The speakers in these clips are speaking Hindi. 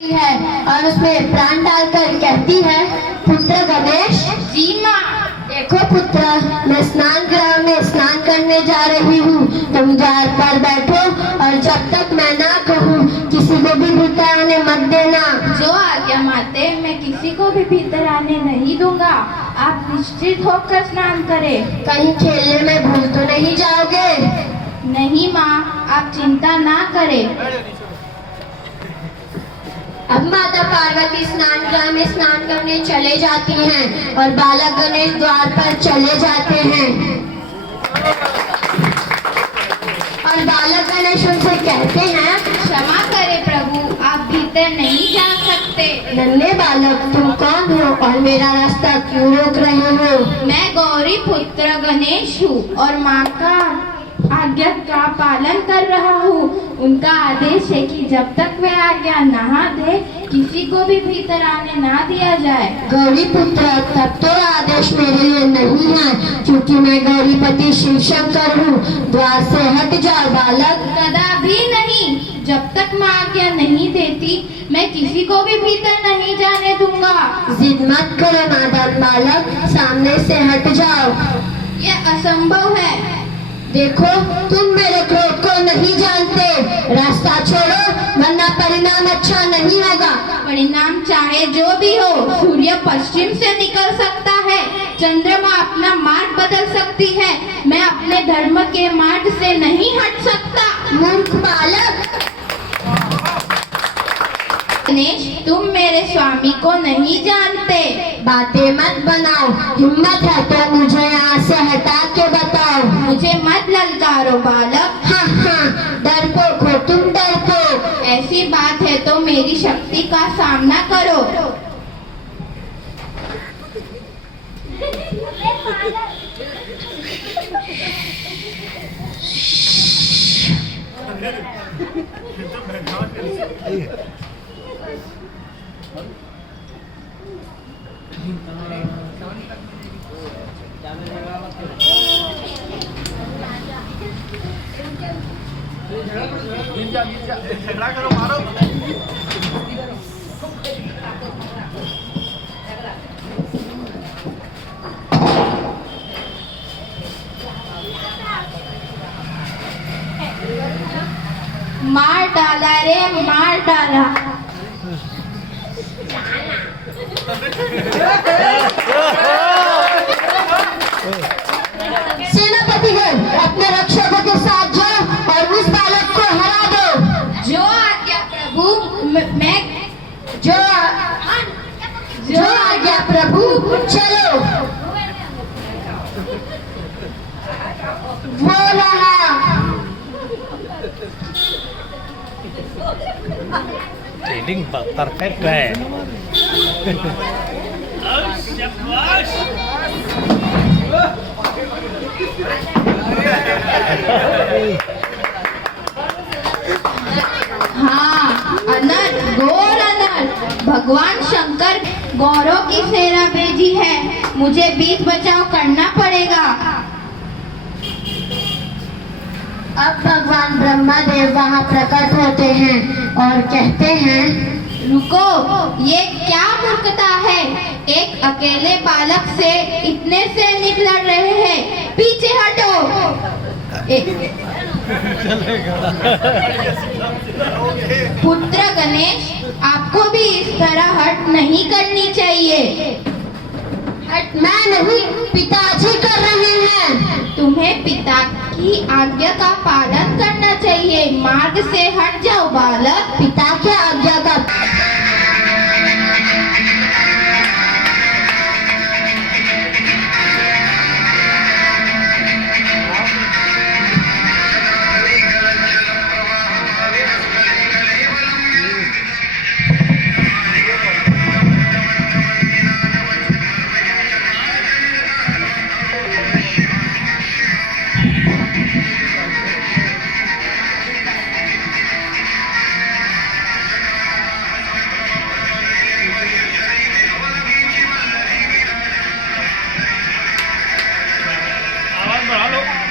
है और उसमें प्राण डालकर कहती है, पुत्र गणेश। जी माँ। देखो पुत्र, मैं स्नान गृह में स्नान करने जा रही हूँ। तुम द्वार पर बैठो और जब तक मैं ना कहूँ किसी को भी भीतर आने मत देना। जो आज्ञा माते, मैं किसी को भी भीतर आने नहीं दूंगा। आप निश्चित होकर स्नान करें। कहीं खेलने में भूल तो नहीं जाओगे? नहीं माँ, आप चिंता ना करें। अब माता पार्वती स्नान गृह में स्नान करने चले जाती हैं और बालक गणेश द्वार पर चले जाते हैं और बालक गणेश उनसे कहते हैं, क्षमा करें प्रभु, आप भीतर नहीं जा सकते। नन्हे बालक, तुम कौन हो और मेरा रास्ता क्यों रोक रहे हो? मैं गौरी पुत्र गणेश हूँ और माँ का आज्ञा का पालन कर रहा हूँ। उनका आदेश है कि जब तक वे आज्ञा ना दे किसी को भी भीतर आने ना दिया जाए। गौरी पुत्र, तब तो आदेश मेरे लिए नहीं है, क्योंकि मैं गौरीपति शिव शंकर हूँ। द्वार से हट जाओ बालक। कदापि नहीं, जब तक माँ आज्ञा नहीं देती मैं किसी को भी भीतर नहीं जाने दूंगा। जिद मत करो नादान बालक, सामने से हट जाओ। यह असंभव है। देखो, तुम मेरे क्रोध को नहीं जानते। रास्ता छोड़ो वरना परिणाम अच्छा नहीं होगा। परिणाम चाहे जो भी हो, सूर्य पश्चिम से निकल सकता है, चंद्रमा अपना मार्ग बदल सकती है, मैं अपने धर्म के मार्ग से नहीं हट सकता। मूर्ख बालक। गणेश, तुम मेरे स्वामी को नहीं जानते। बातें मत बनाओ, हिम्मत है तो मुझे यहाँ से हटा के बताओ। मुझे मत ललकारो बालक। हाँ हाँ, डरपोक हो तुम, डरपोक। ऐसी बात है तो मेरी शक्ति का सामना करो। झगड़ा करो, मारो। मार डाला रे, मार डाला। सेनापति गण, अपने रक्षकों के साथ जाओ और उस बालक को हरा दो। जो आज्ञा प्रभु। मैं जो आज्ञा प्रभु। चलो। वो रहा। Trading perfect है। हाँ, अनर्थ, घोर अनर्थ। भगवान शंकर गौरव की सेना भेजी है, मुझे बीच बचाव करना पड़ेगा। अब भगवान ब्रह्मा देव वहाँ प्रकट होते हैं और कहते हैं, रुको, ये क्या मूर्खता है। एक अकेले बालक से इतने सैनिक लड़ रहे हैं, पीछे हटो। पुत्र गणेश, आपको भी इस तरह हट नहीं करनी चाहिए। हट मैं नहीं, पिताजी कर रहे हैं। तुम्हें पिता की आज्ञा का पालन करना चाहिए। मार्ग से हट जाओ बालक। पिता की आज्ञा का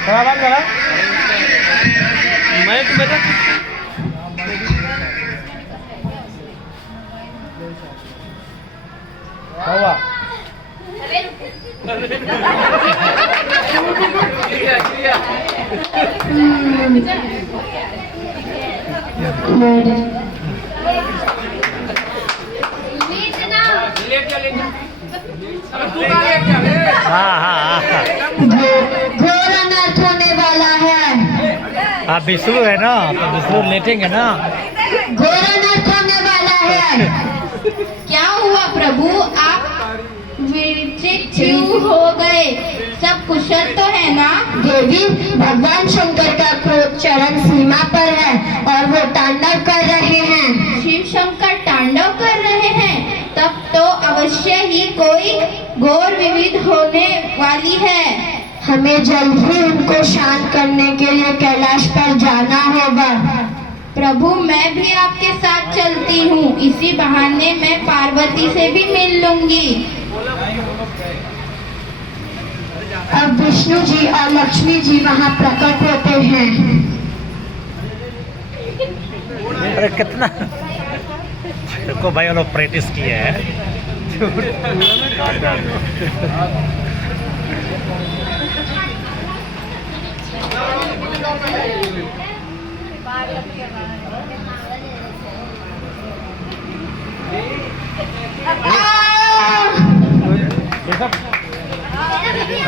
थोड़ा बात करा मैं तो हुआ हाँ घोर अनर्थ होने वाला है। हाँ विष्णु है ना, तो विष्णु लेटेंगे ना। घोर अनर्थ होने वाला है। क्या हुआ प्रभु, आप विचलित क्यों हो गए? सब कुशल तो है ना? देवी, भगवान शंकर का क्रोध चरम सीमा पर है और वो तांडव कर रहे हैं। शिव शंकर तांडव कर रहे हैं, तब तो अवश्य ही कोई घोर विविध होने वाली है। हमें जल्द ही उनको शांत करने के लिए कैलाश पर जाना होगा। प्रभु, मैं भी आपके साथ चलती हूँ। इसी बहाने मैं पार्वती से भी मिल लूंगी। अब विष्णु जी और लक्ष्मी जी वहाँ प्रकट होते हैं। अरे कितना देखो भाई, वो लोग प्रैक्टिस किए हैं।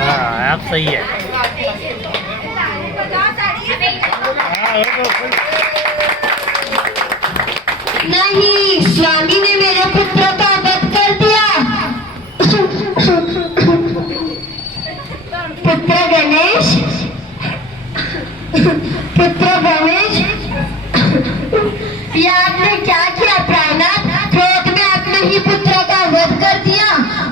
हाँ आप सही है। नहीं, स्वामी ने मेरे पुत्र का वध कर दिया। पुत्र गणेश, ये आपने क्या किया प्राणनाथ? क्रोध में आपने ही पुत्र का वध कर दिया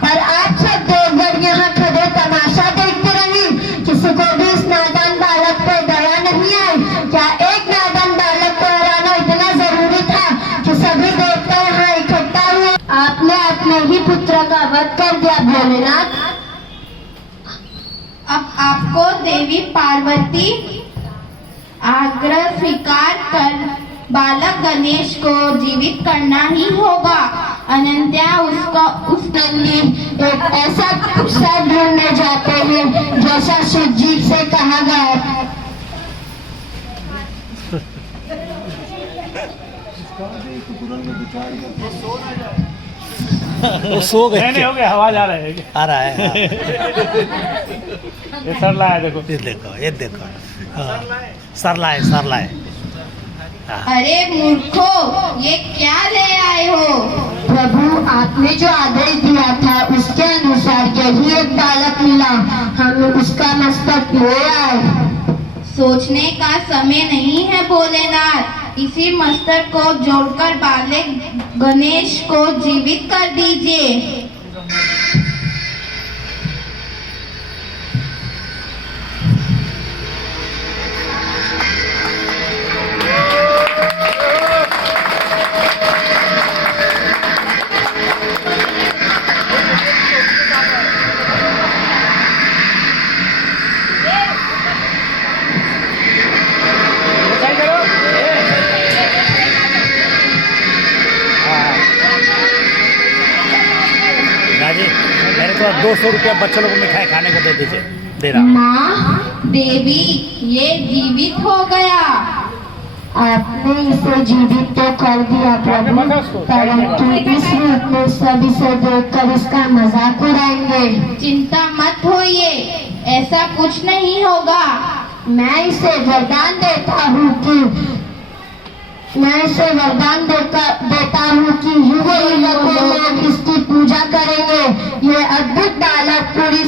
और आप सब देवगण यहाँ खड़े तमाशा देखते रहे। किसी को भी इस नादान बालक पर दया नहीं आई। क्या एक नादान बालक को हराना इतना जरूरी था कि सभी देवता यहाँ इकट्ठा हुए? आपने अपने ही पुत्र का वध कर दिया भोलेनाथ। अब आपको देवी पार्वती आग्रह स्वीकार कर बालक गणेश को जीवित करना ही होगा। अनंत्या उस नंदी एक ऐसा पुरुषा ढूंढने जाते हैं जैसा शिव जी से कहा गया। वो सो गए। नहीं हो गया, आवाज आ रहा है। आ रहा है। ये सरला है, देखो ये देखो हाँ, सरला है। अरे मूर्खो, ये क्या ले आए हो? प्रभु, आपने जो आदेश दिया था उसके अनुसार यही एक बालक मिला। हम उसका मस्तक ले आए। सोचने का समय नहीं है भोलेनाथ। इसी मस्तक को जोड़कर बालक गणेश को जीवित कर दीजिए। मेरे को 200 रुपया बच्चों लोगों को मिठाई खाने को दे रहा। माँ देवी, ये जीवित हो गया। आपने इसे जीवित तो कर दिया प्रभु, परंतु इस रूप में सभी से देखकर इसका मजाक उड़ाएंगे। चिंता मत होइए, ऐसा कुछ नहीं होगा। मैं इसे वरदान देता हूँ कि युगों युगों लोग इसकी पूजा करेंगे। ये अद्भुत बालक पूरी